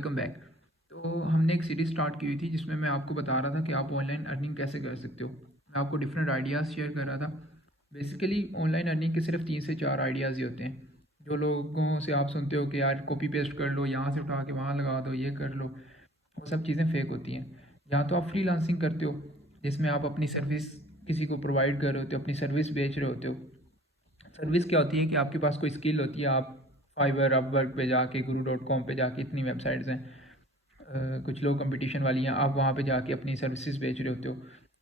Welcome back. तो हमने एक सीरीज़ स्टार्ट की हुई थी जिसमें मैं आपको बता रहा था कि आप ऑनलाइन अर्निंग कैसे कर सकते हो। मैं आपको डिफरेंट आइडियाज़ शेयर कर रहा था। बेसिकली ऑनलाइन अर्निंग के सिर्फ 3 से 4 आइडियाज़ ही होते हैं। जो लोगों से आप सुनते हो कि यार कॉपी पेस्ट कर लो, यहाँ से उठा के वहाँ लगा दो, ये कर लो, वो सब चीज़ें फेक होती हैं। या तो आप फ्रीलांसिंग करते हो जिसमें आप अपनी सर्विस किसी को प्रोवाइड कर रहे होते हो, अपनी सर्विस बेच रहे होते हो। सर्विस क्या होती है कि आपके पास कोई स्किल होती है, आप फाइवर अपवर्क पे जाके guru.com पे जाके, इतनी वेबसाइट्स हैं, कुछ लोग कंपटीशन वाली हैं, आप वहाँ पे जाके अपनी सर्विसेज बेच रहे होते हो।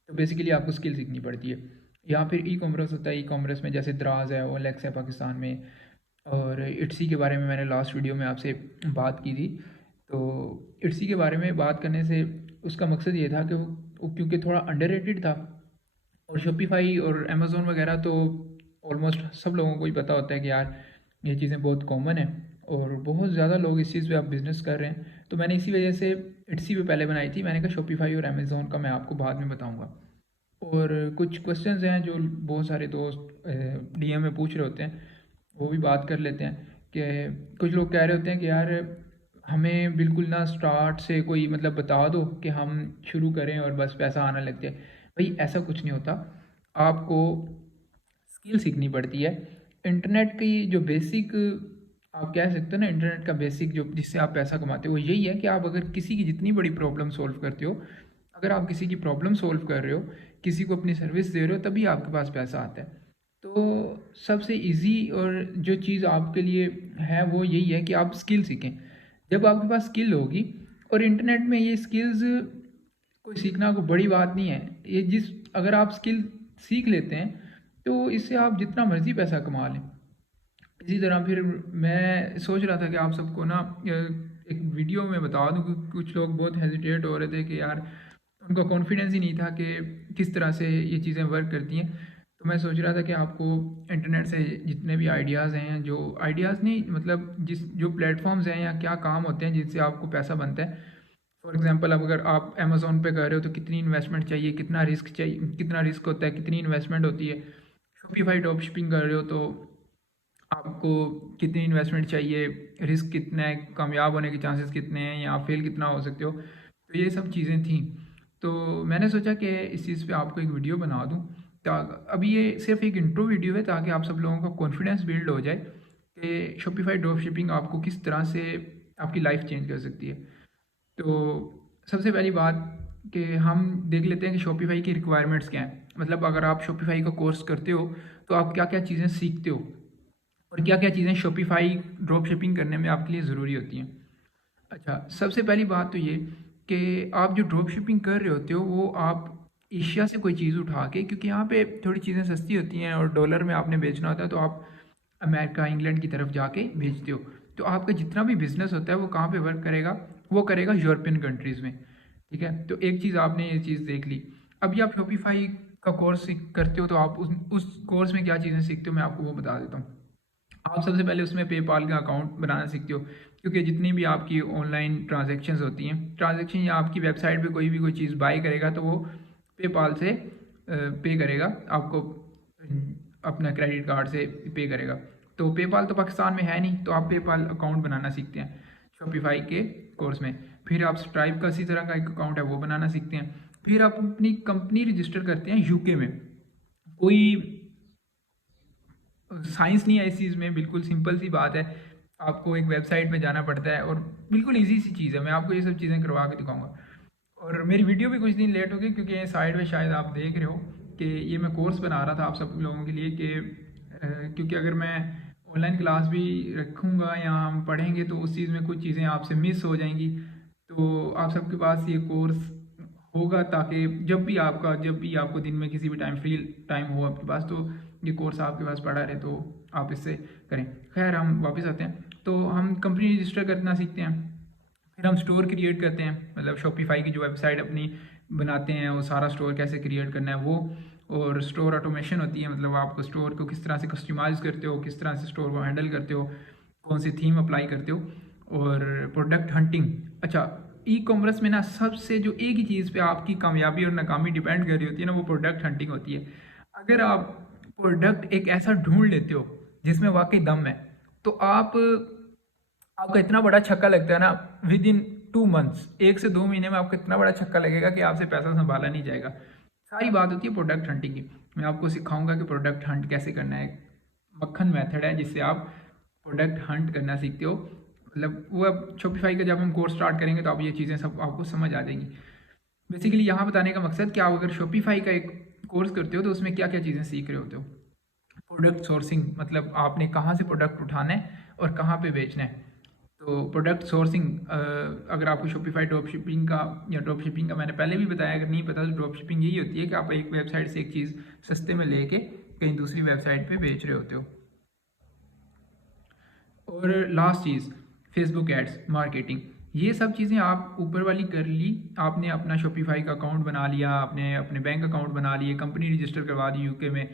तो बेसिकली आपको स्किल सीखनी पड़ती है। या फिर ई कॉमर्स होता है। ई कॉमर्स में जैसे दराज है, ओएलएक्स है पाकिस्तान में, और इट्सी के बारे में मैंने लास्ट वीडियो में आपसे बात की थी। तो इट्सी के बारे में बात करने से उसका मकसद ये था कि वो क्योंकि थोड़ा अंडररेटेड था, और शॉपिफाई और अमेज़ोन वगैरह तो ऑलमोस्ट सब लोगों को ही पता होता है कि यार ये चीज़ें बहुत कॉमन है और बहुत ज़्यादा लोग इस चीज़ पे आप बिज़नेस कर रहे हैं। तो मैंने इसी वजह से इट्सी पे पहले बनाई थी। मैंने कहा शॉपिफाई और अमेज़ोन का मैं आपको बाद में बताऊंगा। और कुछ क्वेश्चंस हैं जो बहुत सारे दोस्त डीएम में पूछ रहे होते हैं, वो भी बात कर लेते हैं। कि कुछ लोग कह रहे होते हैं कि यार हमें बिल्कुल ना स्टार्ट से कोई मतलब बता दो कि हम शुरू करें और बस पैसा आना लग जाए। भाई ऐसा कुछ नहीं होता। आपको स्किल सीखनी पड़ती है। इंटरनेट की जो बेसिक, आप कह सकते हो ना, इंटरनेट का बेसिक जो जिससे आप पैसा कमाते हो वो यही है कि आप अगर किसी की जितनी बड़ी प्रॉब्लम सॉल्व करते हो, अगर आप किसी की प्रॉब्लम सॉल्व कर रहे हो, किसी को अपनी सर्विस दे रहे हो, तभी आपके पास पैसा आता है। तो सबसे इजी और जो चीज़ आपके लिए है वो यही है कि आप स्किल सीखें। जब आपके पास स्किल होगी, और इंटरनेट में ये स्किल्स कोई सीखना कोई बड़ी बात नहीं है। ये जिस अगर आप स्किल सीख लेते हैं तो इससे आप जितना मर्ज़ी पैसा कमा लें। इसी तरह फिर मैं सोच रहा था कि आप सबको ना एक वीडियो में बता दूं कि कुछ लोग बहुत हेजिटेट हो रहे थे कि यार उनका कॉन्फिडेंस ही नहीं था कि किस तरह से ये चीज़ें वर्क करती हैं। तो मैं सोच रहा था कि आपको इंटरनेट से जितने भी आइडियाज़ हैं, जो आइडियाज़ नहीं मतलब जिस जो प्लेटफॉर्म्स हैं या क्या काम होते हैं जिनसे आपको पैसा बनता है। फॉर एग्जांपल, अब अगर आप अमेज़ोन पे कर रहे हो तो कितनी इन्वेस्टमेंट चाहिए, कितना रिस्क चाहिए, कितना रिस्क होता है, कितनी इन्वेस्टमेंट होती है। शॉपिफाई ड्रॉप शिपिंग कर रहे हो तो आपको कितनी इन्वेस्टमेंट चाहिए, रिस्क कितना है, कामयाब होने के चांसेस कितने हैं, या फेल कितना हो सकते हो। तो ये सब चीज़ें थी। तो मैंने सोचा कि इस चीज़ पे आपको एक वीडियो बना दूँ। अभी ये सिर्फ एक इंट्रो वीडियो है ताकि आप सब लोगों का कॉन्फिडेंस बिल्ड हो जाए कि शॉपिफाई ड्रॉप शिपिंग आपको किस तरह से आपकी लाइफ चेंज कर सकती है। तो सबसे पहली बात कि हम देख लेते हैं कि शॉपिफाई की रिक्वायरमेंट्स क्या हैं। मतलब अगर आप शॉपिफाई का कोर्स करते हो तो आप क्या क्या चीज़ें सीखते हो, और क्या क्या चीज़ें शॉपिफाई ड्रॉप शिपिंग करने में आपके लिए ज़रूरी होती हैं। अच्छा, सबसे पहली बात तो ये कि आप जो ड्रॉप शिपिंग कर रहे होते हो वो आप एशिया से कोई चीज़ उठा के, क्योंकि यहाँ पे थोड़ी चीज़ें सस्ती होती हैं और डॉलर में आपने बेचना होता है, तो आप अमेरिका इंग्लैंड की तरफ जाके भेजते हो। तो आपका जितना भी बिजनेस होता है वो कहाँ पे वर्क करेगा, वो करेगा यूरोपियन कंट्रीज़ में। ठीक है, तो एक चीज़ आपने ये चीज़ देख ली। अभी आप शॉपिफाई का कोर्स करते हो तो आप उस कोर्स में क्या चीज़ें सीखते हो मैं आपको वो बता देता हूँ। आप सबसे पहले उसमें पेपाल का अकाउंट बनाना सीखते हो, क्योंकि जितनी भी आपकी ऑनलाइन ट्रांजैक्शंस होती हैं, ट्रांजैक्शन या आपकी वेबसाइट पे कोई भी कोई चीज़ बाय करेगा तो वो पेपाल से पे करेगा आपको, अपना क्रेडिट कार्ड से पे करेगा। तो पेपाल तो पाकिस्तान में है नहीं, तो आप पेपाल अकाउंट बनाना सीखते हैं शॉपिफाई के कोर्स में। फिर आप स्ट्राइप का इसी तरह का एक अकाउंट है वो बनाना सीखते हैं। फिर आप अपनी कंपनी रजिस्टर करते हैं यूके में। कोई साइंस नहीं है इस चीज़ में, बिल्कुल सिंपल सी बात है। आपको एक वेबसाइट पे जाना पड़ता है और बिल्कुल इजी सी चीज़ है। मैं आपको ये सब चीज़ें करवा के दिखाऊंगा। और मेरी वीडियो भी कुछ दिन लेट हो गई क्योंकि ये साइड में शायद आप देख रहे हो कि ये मैं कोर्स बना रहा था आप सब लोगों के लिए कि क्योंकि अगर मैं ऑनलाइन क्लास भी रखूँगा या हम पढ़ेंगे तो उस चीज़ में कुछ चीज़ें आपसे मिस हो जाएंगी। तो आप सबके पास ये कोर्स होगा ताकि जब भी आपको दिन में किसी भी टाइम फ्री टाइम हो आपके पास, तो ये कोर्स आपके पास पड़ा रहे तो आप इससे करें। खैर, हम वापस आते हैं। तो हम कंपनी रजिस्टर करना सीखते हैं। फिर हम स्टोर क्रिएट करते हैं, मतलब शॉपिफाई की जो वेबसाइट अपनी बनाते हैं वो सारा स्टोर कैसे क्रिएट करना है वो। और स्टोर ऑटोमेशन होती है, मतलब आप स्टोर को किस तरह से कस्टमाइज़ करते हो, किस तरह से स्टोर को हैंडल करते हो, कौन सी थीम अप्लाई करते हो। और प्रोडक्ट हंटिंग। अच्छा, ई कॉमर्स में ना सबसे जो एक ही चीज़ पे आपकी कामयाबी और नाकामी डिपेंड कर रही होती है ना, वो प्रोडक्ट हंटिंग होती है। अगर आप प्रोडक्ट एक ऐसा ढूंढ लेते हो जिसमें वाकई दम है, तो आप आपका इतना बड़ा छक्का लगता है ना, विद इन 2 मंथ्स, 1 से 2 महीने में आपको इतना बड़ा छक्का लगेगा कि आपसे पैसा संभाला नहीं जाएगा। सारी बात होती है प्रोडक्ट हंटिंग की। मैं आपको सिखाऊंगा कि प्रोडक्ट हंट कैसे करना है। मक्खन मेथड है जिससे आप प्रोडक्ट हंट करना सीखते हो। मतलब वो अब शॉपिफाई का जब हम कोर्स स्टार्ट करेंगे तो आप ये चीज़ें सब आपको समझ आ जाएंगी। बेसिकली यहाँ बताने का मकसद कि आप अगर शॉपिफाई का एक कोर्स करते हो तो उसमें क्या क्या चीज़ें सीख रहे होते हो। प्रोडक्ट सोर्सिंग, मतलब आपने कहाँ से प्रोडक्ट उठाना है और कहाँ पे बेचना है। तो प्रोडक्ट सोर्सिंग, अगर आपको शॉपिफाई ड्रॉप शिपिंग का या ड्रॉप शिपिंग का मैंने पहले भी बताया, अगर नहीं पता तो ड्रॉप शिपिंग यही होती है कि आप एक वेबसाइट से एक चीज़ सस्ते में लेके कहीं दूसरी वेबसाइट पे बेच रहे होते हो। और लास्ट चीज़ फेसबुक एड्स मार्केटिंग, ये सब चीज़ें आप ऊपर वाली कर ली। आपने अपना शॉपिफाई का अकाउंट बना लिया, आपने अपने बैंक अकाउंट बना लिए, कंपनी रजिस्टर करवा दी यूके में,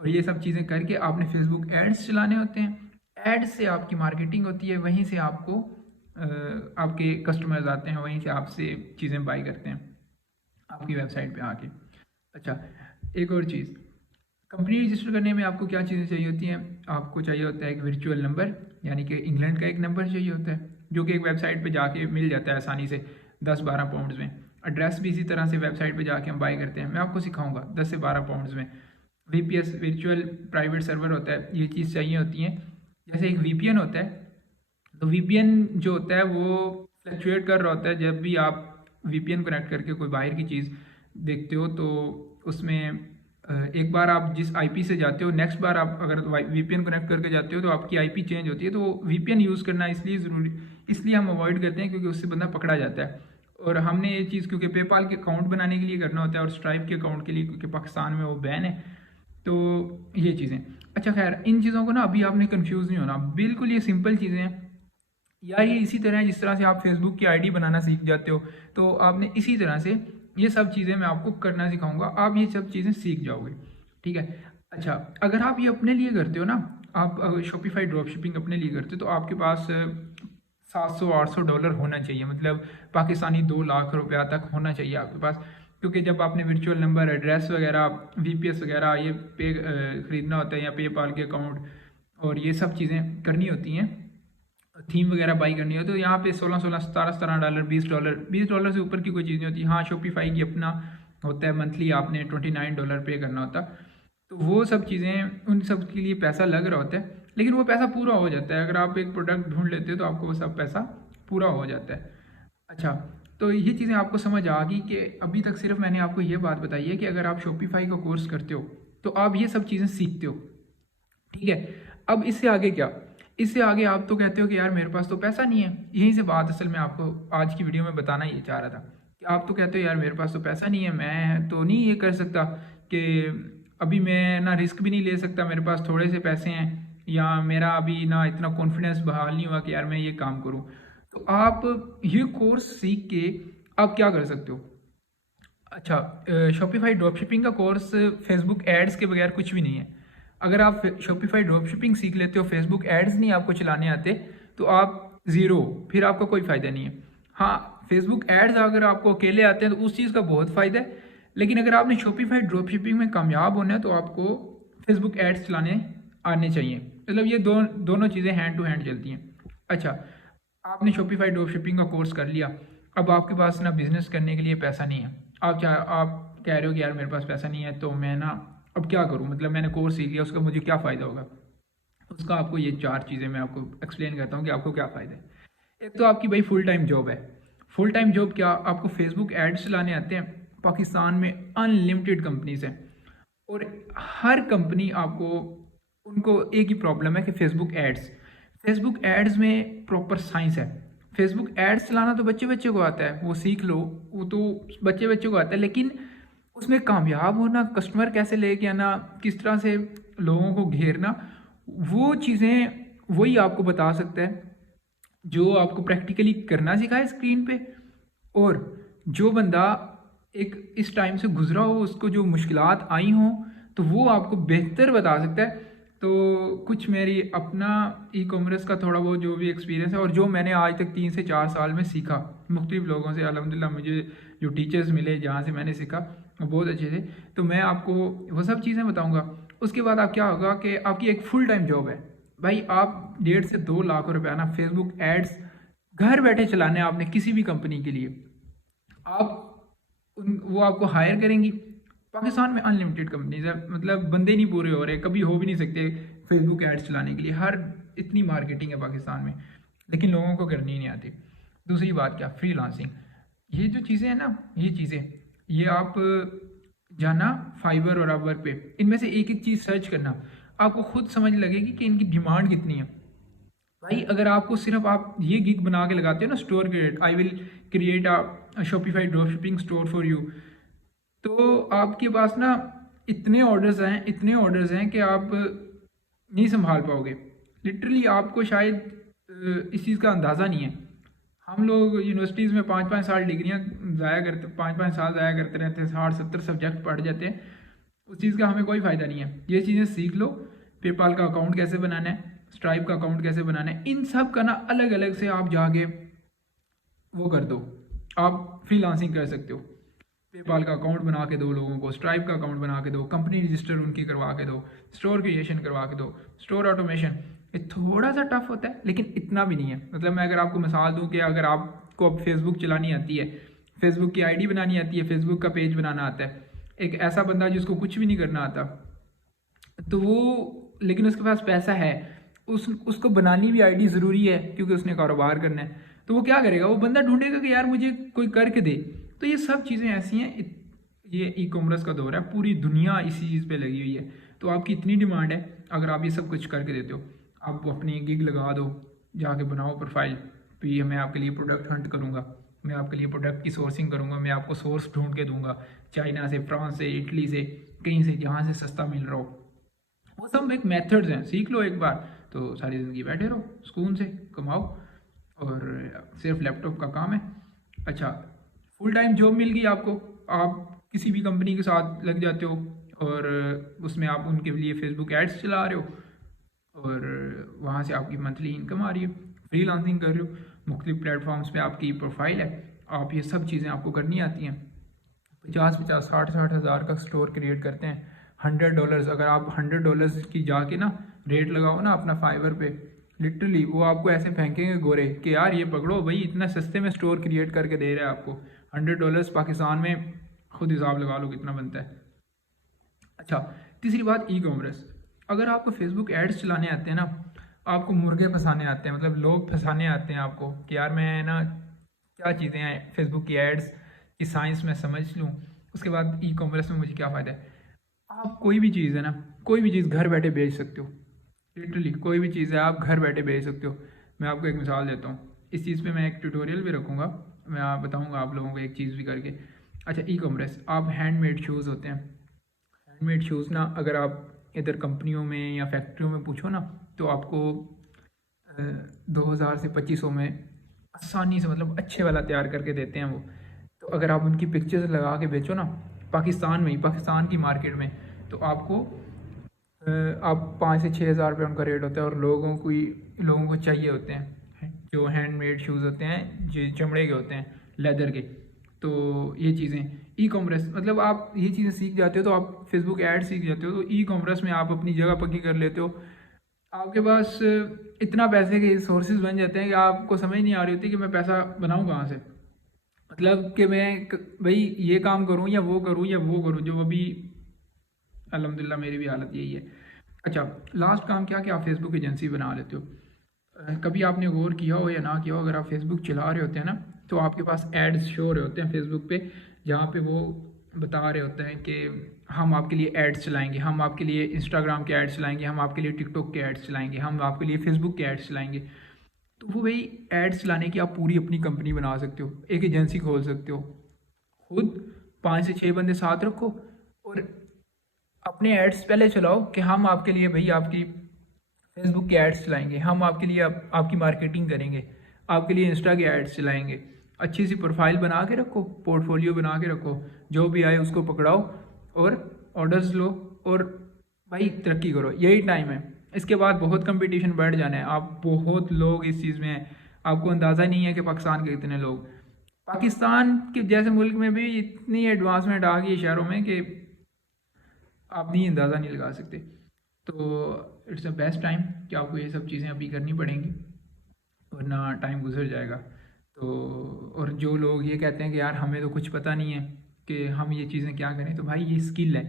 और ये सब चीज़ें करके आपने फेसबुक एड्स चलाने होते हैं। एड्स से आपकी मार्केटिंग होती है, वहीं से आपको आपके कस्टमर्स आते हैं, वहीं से आपसे चीज़ें बाई करते हैं आपकी वेबसाइट पे आके। अच्छा, एक और चीज़, कंपनी रजिस्टर करने में आपको क्या चीज़ें चाहिए होती हैं। आपको चाहिए होता है एक वर्चुअल नंबर, यानी कि इंग्लैंड का एक नंबर चाहिए होता है जो कि एक वेबसाइट पे जाके मिल जाता है आसानी से 10-12 पाउंड्स में। एड्रेस भी इसी तरह से वेबसाइट पे जाके हम बाई करते हैं, मैं आपको सिखाऊंगा 10 से 12 पाउंड्स में। वीपीएस वर्चुअल प्राइवेट सर्वर होता है, ये चीज़ चाहिए होती है। जैसे एक वीपीएन होता है, तो वीपीएन जो होता है वो फ्लक्चुएट कर रहा होता है। जब भी आप वीपीएन कनेक्ट करके कोई बाहर की चीज़ देखते हो तो उसमें एक बार आप जिस आईपी से जाते हो, नेक्स्ट बार आप अगर वीपीएन कनेक्ट करके जाते हो तो आपकी आईपी चेंज होती है। तो वीपीएन यूज़ करना इसलिए ज़रूरी, इसलिए हम अवॉइड करते हैं क्योंकि उससे बंदा पकड़ा जाता है। और हमने ये चीज़ क्योंकि पेपाल के अकाउंट बनाने के लिए करना होता है और स्ट्राइप के अकाउंट के लिए, क्योंकि पाकिस्तान में वो बैन है। तो ये चीज़ें, अच्छा खैर, इन चीज़ों को ना अभी आपने कंफ्यूज नहीं होना, बिल्कुल ये सिंपल चीज़ें हैं यार। ये इसी तरह है जिस तरह से आप फेसबुक की आईडी बनाना सीख जाते हो, तो आपने इसी तरह से ये सब चीज़ें मैं आपको करना सिखाऊंगा, आप ये सब चीज़ें सीख जाओगे, ठीक है। अच्छा, अगर आप ये अपने लिए करते हो ना, आप अगर शॉपिफाई ड्रॉप शिपिंग अपने लिए करते हो तो आपके पास $700-800 होना चाहिए, मतलब पाकिस्तानी 2 लाख रुपया तक होना चाहिए आपके पास। क्योंकि जब आपने वर्चुअल नंबर, एड्रेस वगैरह, वीपीएस वगैरह ये पे ख़रीदना होता है या पेपाल के अकाउंट, और ये सब चीज़ें करनी होती हैं, थीम वगैरह बाई करनी हो, तो यहाँ पे 16-16, $17-17, $20 से ऊपर की कोई चीज़ नहीं होती। हाँ, शॉपिफाई की अपना होता है मंथली, आपने $29 पे करना होता, तो वो सब चीज़ें, उन सब के लिए पैसा लग रहा होता है, लेकिन वो पैसा पूरा हो जाता है। अगर आप एक प्रोडक्ट ढूंढ लेते हो तो आपको वो सब पैसा पूरा हो जाता है। अच्छा, तो ये चीज़ें आपको समझ आ गई कि अभी तक सिर्फ मैंने आपको ये बात बताई है कि अगर आप शॉपिफाई का कोर्स करते हो तो आप ये सब चीज़ें सीखते हो, ठीक है। अब इससे आगे क्या, इससे आगे आप तो कहते हो कि यार मेरे पास तो पैसा नहीं है। यहीं से बात असल में आपको आज की वीडियो में बताना ये चाह रहा था कि आप तो कहते हो यार मेरे पास तो पैसा नहीं है, मैं तो नहीं ये कर सकता, कि अभी मैं ना रिस्क भी नहीं ले सकता, मेरे पास थोड़े से पैसे हैं, या मेरा अभी ना इतना कॉन्फिडेंस बहाल नहीं हुआ कि यार मैं ये काम करूँ। तो आप ये कोर्स सीख के आप क्या कर सकते हो। अच्छा, शॉपिफाई ड्रॉप शिपिंग का कोर्स फेसबुक एड्स के बगैर कुछ भी नहीं है। अगर आप शॉपिफाई ड्रॉप शिपिंग सीख लेते हो, फेसबुक एड्स नहीं आपको चलाने आते, तो आप ज़ीरो, फिर आपका कोई फ़ायदा नहीं है। हाँ, फेसबुक एड्स अगर आपको अकेले आते हैं तो उस चीज़ का बहुत फ़ायदा है, लेकिन अगर आपने शॉपिफाई ड्रॉप शिपिंग में कामयाब होना है तो आपको फेसबुक एड्स चलाने आने चाहिए। मतलब ये दोनों चीज़ें हैंड टू हैंड चलती हैं। अच्छा, आपने शॉपिफाई ड्रॉप शिपिंग का कोर्स कर लिया, अब आपके पास ना बिज़नेस करने के लिए पैसा नहीं है। आप कह रहे हो कि यार मेरे पास पैसा नहीं है, तो मैं ना अब क्या करूं, मतलब मैंने कोर्स सीख लिया, उसका मुझे क्या फ़ायदा होगा। उसका आपको ये 4 चीज़ें मैं आपको एक्सप्लेन करता हूँ कि आपको क्या फ़ायदा है। एक तो आपकी भाई फुल टाइम जॉब है। फुल टाइम जॉब क्या, आपको फेसबुक एड्स चलाने आते हैं। पाकिस्तान में अनलिमिटेड कंपनीज हैं, और हर कंपनी आपको, उनको एक ही प्रॉब्लम है कि फेसबुक एड्स में प्रॉपर साइंस है। फेसबुक एड्स चलाना तो बच्चे बच्चे को आता है, वो सीख लो, वो तो बच्चे बच्चे को आता है, लेकिन उसमें कामयाब होना, कस्टमर कैसे लेके आना, किस तरह से लोगों को घेरना, वो चीज़ें वही आपको बता सकता है जो आपको प्रैक्टिकली करना सिखाए स्क्रीन पे। और जो बंदा एक इस टाइम से गुजरा हो, उसको जो मुश्किलात आई हों, तो वो आपको बेहतर बता सकता है। तो कुछ मेरी अपना ई कॉमर्स का थोड़ा बहुत जो भी एक्सपीरियंस है, और जो मैंने आज तक 3 से 4 साल में सीखा मुख्तलिफ लोगों से, अल्हम्दुलिल्लाह मुझे जो टीचर्स मिले जहाँ से मैंने सीखा वो बहुत अच्छे थे, तो मैं आपको वो सब चीज़ें बताऊँगा। उसके बाद आप क्या होगा कि आपकी एक फुल टाइम जॉब है भाई, आप 1.5 से 2 लाख रुपया ना फेसबुक एड्स घर बैठे चलाने आपने किसी भी कंपनी के लिए, आप वो आपको हायर करेंगी। पाकिस्तान में अनलिमिटेड कंपनीज है, मतलब बंदे नहीं पूरे हो रहे, कभी हो भी नहीं सकते फेसबुक एड्स चलाने के लिए, हर इतनी मार्केटिंग है पाकिस्तान में, लेकिन लोगों को करनी नहीं आती। दूसरी बात क्या, फ्रीलांसिंग। ये जो चीज़ें हैं ना, ये चीज़ें, ये आप जाना फाइवर और अपवर्क पे, इनमें से एक एक चीज़ सर्च करना, आपको खुद समझ लगेगी कि इनकी डिमांड कितनी है। भाई अगर आपको सिर्फ आप ये गिग बना के लगाते हो ना, store create, I will create a Shopify drop shipping store for you, तो आपके पास ना इतने ऑर्डर्स हैं कि आप नहीं संभाल पाओगे। लिटरली आपको शायद इस चीज़ का अंदाज़ा नहीं है। हम लोग यूनिवर्सिटीज़ में 5-5 साल डिग्रियाँ ज़ाया करते, 5-5 साल ज़ाया करते रहते हैं, 60-70 सब्जेक्ट पढ़ जाते हैं, उस चीज़ का हमें कोई फ़ायदा नहीं है। ये चीज़ें सीख लो, पेपाल का अकाउंट कैसे बनाना है, स्ट्राइप का अकाउंट कैसे बनाना है, इन सब का ना अलग अलग से आप जाके वो कर दो, आप फ्रीलांसिंग कर सकते हो। पेपाल का अकाउंट बना के दो लोगों को, स्ट्राइप का अकाउंट बना के दो, कंपनी रजिस्टर उनकी करवा के दो, स्टोर क्रिएशन करवा के दो, स्टोर ऑटोमेशन। ये थोड़ा सा टफ होता है लेकिन इतना भी नहीं है। मतलब मैं अगर आपको मिसाल दूं कि अगर आपको अब फेसबुक चलानी आती है, फेसबुक की आईडी बनानी आती है, फेसबुक का पेज बनाना आता है, एक ऐसा बंदा जिसको कुछ भी नहीं करना आता, तो वो, लेकिन उसके पास पैसा है, उसको बनानी भी आईडी ज़रूरी है क्योंकि उसने कारोबार करना है, तो वो क्या करेगा, वो बंदा ढूंढेगा कि यार मुझे कोई करके दे। तो ये सब चीज़ें ऐसी हैं, ये ई कॉमर्स का दौर है, पूरी दुनिया इसी चीज़ पे लगी हुई है। तो आपकी इतनी डिमांड है, अगर आप ये सब कुछ करके देते हो, आप अपनी गिग लगा दो, जाके बनाओ प्रोफाइल, भी मैं आपके लिए प्रोडक्ट हंट करूँगा, मैं आपके लिए प्रोडक्ट की सोर्सिंग करूँगा, मैं आपको सोर्स ढूंढ के दूंगा, चाइना से, फ्रांस से, इटली से, कहीं से जहाँ से सस्ता मिल रहा हो। वो सब एक मेथड्स हैं, सीख लो एक बार तो सारी ज़िंदगी बैठे रहो, सुकून से कमाओ, और सिर्फ लैपटॉप का काम है। अच्छा, फुल टाइम जॉब मिल गई आपको, आप किसी भी कंपनी के साथ लग जाते हो और उसमें आप उनके लिए फेसबुक एड्स चला रहे हो और वहाँ से आपकी मंथली इनकम आ रही है, फ्रीलांसिंग कर रहे हो, मुख्तलिफ प्लेटफॉर्म्स पे आपकी प्रोफाइल है, आप ये सब चीज़ें आपको करनी आती हैं। 50-50, 60-60 हज़ार का स्टोर क्रिएट करते हैं। $100, अगर आप $100 की जाके ना रेट लगाओ ना अपना फाइवर पे, लिटरली वो आपको ऐसे फेंकेंगे गोरे कि यार ये पकड़ो भाई, इतना सस्ते में स्टोर क्रिएट करके दे रहे हैं आपको। $100 पाकिस्तान में खुद हिसाब लगा लो कितना बनता है। अच्छा, तीसरी बात, ई कॉमर्स। अगर आपको फेसबुक एड्स चलाने आते हैं ना, आपको मुर्गे फंसाने आते हैं, मतलब लोग फंसाने आते हैं आपको कि यार मैं ना क्या चीज़ें हैं फेसबुक की एड्स की साइंस में समझ लूँ, उसके बाद ई कॉमर्स में मुझे क्या फ़ायदा है। आप कोई भी चीज़ है ना, कोई भी चीज़ घर बैठे बेच सकते हो, लिटरली कोई भी चीज़ है आप घर बैठे बेच सकते हो। मैं आपको एक मिसाल देता हूँ, इस चीज़ पे मैं एक ट्यूटोरियल भी रखूँगा, मैं बताऊँगा आप लोगों को एक चीज़ भी करके। अच्छा, ई कॉमर्स, आप हैंडमेड शूज़ होते हैं, हैंडमेड शूज़ ना अगर आप इधर कंपनियों में या फैक्ट्रियों में पूछो ना, तो आपको 2000 से 2500 में आसानी से, मतलब अच्छे वाला तैयार करके देते हैं वो। तो अगर आप उनकी पिक्चर्स लगा के बेचो ना पाकिस्तान में ही, पाकिस्तान की मार्केट में, तो आपको आप 5 से 6 हज़ार रुपये उनका रेट होता है, और लोगों को चाहिए होते हैं जो हैंडमेड शूज़ होते हैं, जो चमड़े के होते हैं, लेदर के। तो ये चीज़ें ई कॉमर्स, मतलब आप ये चीज़ें सीख जाते हो तो आप फेसबुक ऐड सीख जाते हो, तो ई कॉमर्स में आप अपनी जगह पक्की कर लेते हो। आपके पास इतना पैसे के सोर्सेज बन जाते हैं कि आपको समझ नहीं आ रही होती कि मैं पैसा बनाऊँ कहाँ से, मतलब कि मैं भाई ये काम करूँ या वो करूँ या वो करूँ, जो अभी अल्हम्दुलिल्लाह मेरी भी हालत यही है। अच्छा, लास्ट काम क्या कि आप फेसबुक एजेंसी बना लेते हो। कभी आपने गौर किया हो या ना किया हो, अगर आप फेसबुक चला रहे होते हैं ना, तो आपके पास एड्स शो हो रहे होते हैं फेसबुक पे, जहाँ पे वो बता रहे होते हैं कि हम आपके लिए एड्स चलाएंगे, हम आपके लिए इंस्टाग्राम के एड्स चलाएंगे, हम आपके लिए टिकटॉक के एड्स चलाएंगे, हम आपके लिए फेसबुक के एड्स चलाएंगे। तो वो भाई एड्स चलाने की आप पूरी अपनी कंपनी बना सकते हो, एक एजेंसी खोल सकते हो, खुद 5 से 6 बंदे साथ रखो और अपने एड्स पहले चलाओ कि हम आपके लिए भाई आपकी फेसबुक के एड्स चलाएंगे, हम आपके लिए आपकी मार्केटिंग करेंगे, आपके लिए इंस्टा के एड्स चलाएंगे। अच्छी सी प्रोफाइल बना के रखो, पोर्टफोलियो बना के रखो, जो भी आए उसको पकड़ाओ और ऑर्डर्स लो और भाई तरक्की करो, यही टाइम है। इसके बाद बहुत कंपटीशन बढ़ जाना है, आप बहुत लोग इस चीज़ में हैं, आपको अंदाज़ा नहीं है कि पाकिस्तान के कितने लोग, पाकिस्तान के जैसे मुल्क में भी इतनी एडवांसमेंट आ गई है शहरों में कि आप नहीं अंदाज़ा नहीं लगा सकते। तो इट्स द बेस्ट टाइम कि आपको ये सब चीज़ें अभी करनी पड़ेंगी, वरना टाइम गुजर जाएगा। तो और जो लोग ये कहते हैं कि यार हमें तो कुछ पता नहीं है कि हम ये चीज़ें क्या करें, तो भाई ये स्किल है।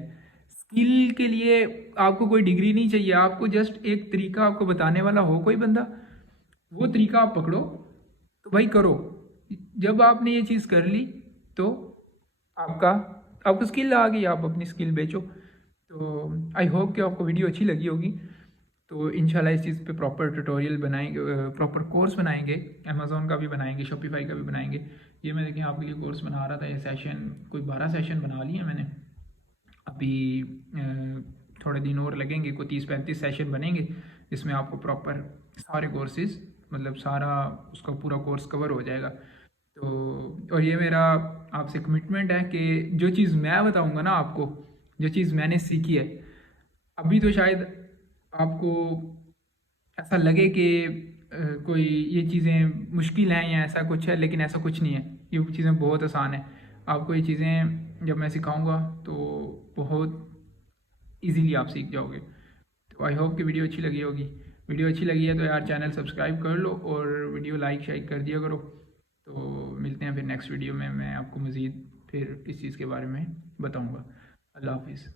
स्किल के लिए आपको कोई डिग्री नहीं चाहिए, आपको जस्ट एक तरीका आपको बताने वाला हो कोई बंदा, वो तरीका आप पकड़ो तो भाई करो। जब आपने ये चीज़ कर ली तो आपका आपको स्किल आ गई, आप अपनी स्किल बेचो। तो आई होप कि आपको वीडियो अच्छी लगी होगी। तो इंशाल्लाह इस चीज़ पे प्रॉपर ट्यूटोरियल बनाएंगे, प्रॉपर कोर्स बनाएंगे, अमेज़ोन का भी बनाएंगे, शॉपिफाई का भी बनाएंगे। ये मैं देखें आपके लिए कोर्स बना रहा था, ये सेशन कोई 12 सेशन बना लिए मैंने। अभी थोड़े दिन और लगेंगे, कोई 30-35 सेशन बनेंगे जिसमें आपको प्रॉपर सारे कोर्सेज, मतलब सारा उसका पूरा कोर्स कवर हो जाएगा। तो और ये मेरा आपसे कमिटमेंट है कि जो चीज़ मैं बताऊंगा ना आपको, जो चीज़ मैंने सीखी है, अभी तो शायद आपको ऐसा लगे कि कोई ये चीज़ें मुश्किल हैं या ऐसा कुछ है, लेकिन ऐसा कुछ नहीं है। ये चीज़ें बहुत आसान है। आपको ये चीज़ें जब मैं सिखाऊंगा तो बहुत इजीली आप सीख जाओगे। तो आई होप कि वीडियो अच्छी लगी होगी। वीडियो अच्छी लगी है तो यार चैनल सब्सक्राइब कर लो और वीडियो लाइक शाइक कर दिया करो। तो मिलते हैं फिर नेक्स्ट वीडियो में, मैं आपको मज़ीद फिर इस चीज़ के बारे में बताऊँगा। अल्लाह हाफिज़।